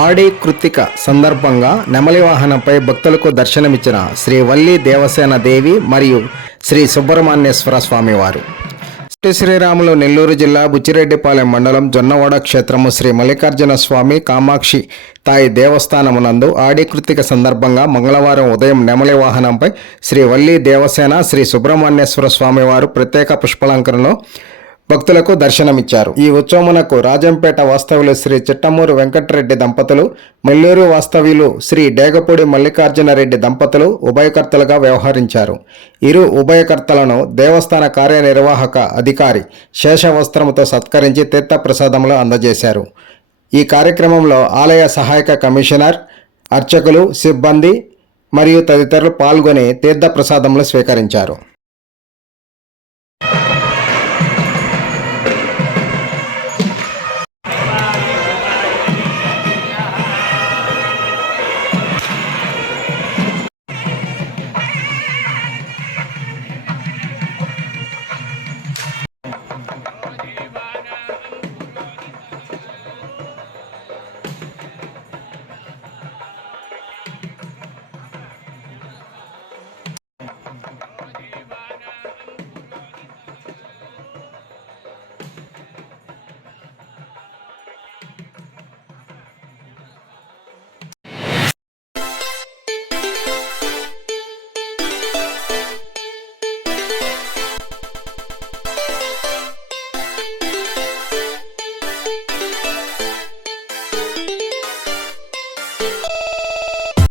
ఆడి కృత్తిక సందర్భంగా నెమలి వాహనంపై భక్తులకు దర్శనమిచ్చిన శ్రీ వల్లి దేవసేన దేవి మరియు శ్రీ సుబ్రహ్మణ్యేశ్వర స్వామివారు. శ్రీరాములు నెల్లూరు జిల్లా బుచ్చిరెడ్డిపాలెం మండలం జొన్నవాడ క్షేత్రము శ్రీ మల్లికార్జున స్వామి కామాక్షి తాయి దేవస్థానమునందు ఆడి కృత్తిక సందర్భంగా మంగళవారం ఉదయం నెమలి వాహనంపై శ్రీ వల్లి దేవసేన శ్రీ సుబ్రహ్మణ్యేశ్వర స్వామివారు ప్రత్యేక పుష్పాలంకరణలో భక్తులకు దర్శనమిచ్చారు. ఈ ఉత్సవమునకు రాజంపేట వాస్తవ్యులు శ్రీ చిట్టమూరు వెంకటరెడ్డి దంపతులు, మెల్లూరు వాస్తవ్యులు శ్రీ డేగపూడి మల్లికార్జునరెడ్డి దంపతులు ఉభయకర్తలుగా వ్యవహరించారు. ఇరు ఉభయకర్తలను దేవస్థాన కార్యనిర్వాహక అధికారి శేషవస్త్రముతో సత్కరించి తీర్థప్రసాదములు అందజేశారు. ఈ కార్యక్రమంలో ఆలయ సహాయక కమిషనర్, అర్చకులు, సిబ్బంది మరియు తదితరులు పాల్గొని తీర్థప్రసాదములు స్వీకరించారు.